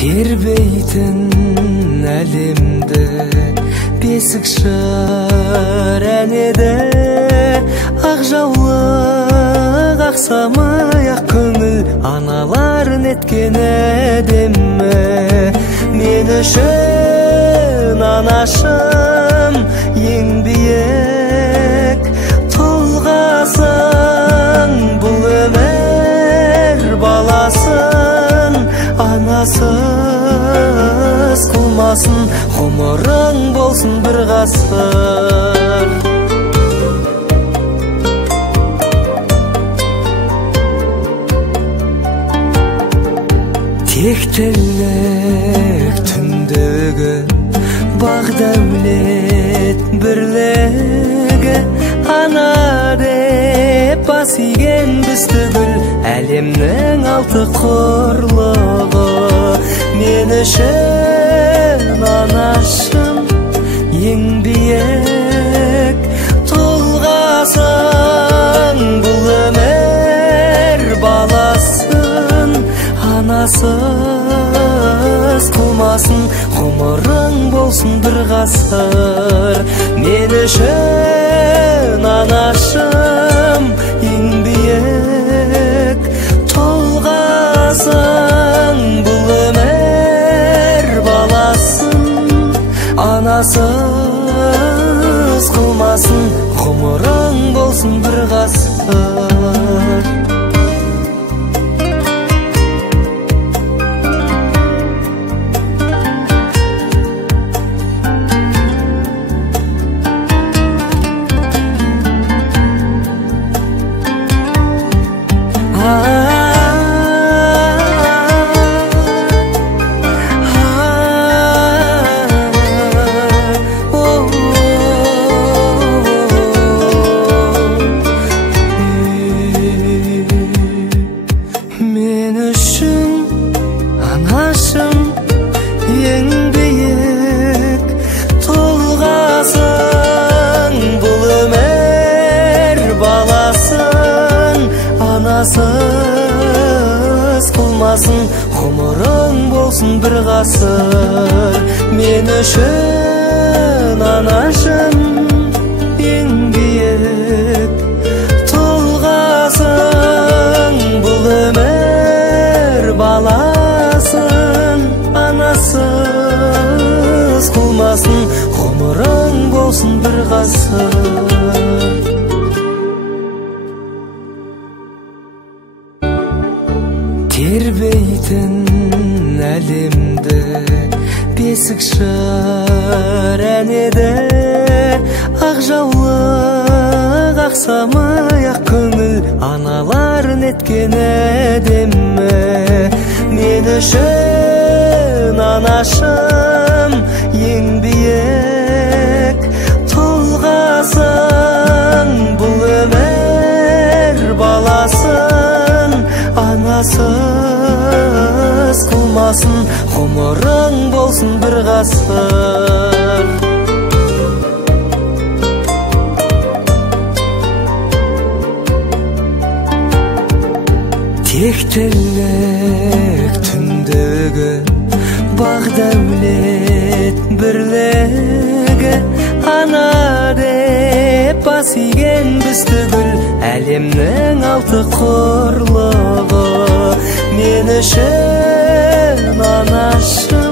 тербейтін әлемді бесік шыр әнеді. Ақ жаулық, ақ самай, ақ көңіл аналар неткен әдемі. Мен үшін анашым ең биік тұлғасың, бұл өмір баласын анасыз қылмасын, ғұмырың болсын бір ғасыр. Тектілік түндегі бақ дәулет бірлігі, ана деп бас иген біз түгіл әлемнің алты құрлығы. Мен үшін анашым ең биік тұлғасың, бұл өмір баласын анасыз қылмасын, ғұмырың болсын бір ғасыр. Мен үшін анашым ең биік тұлғасың, бұл өмір баласын анасыз қылмасын, ғұмырың болсын бір ғасыр. Мен үшін анашым ең биік тұлғасың, бұл өмір баласын анасыз қылмасын, ғұмырың болсын бір ғасыр. Мен үшін анашым ең биік тұлғасың, бұл өмір баласын анасыз қылмасын, ғұмырың болсын бір ғасыр. Тербейтін әлемді бесік шыр әнеді. Ақ жаулық, ақ самай, ақ көңіл аналар неткен әдемі. Мен үшін анашым ең биік тұлғасың, бұл өмір баласын анасыз қылмасын, ғұмырың болсын бір ғасыр. Тектілік түндегі бақ дәулет бірлігі, ана деп бас иген біз түгіл әлемнің алты құрлығы. Мен үшін анашым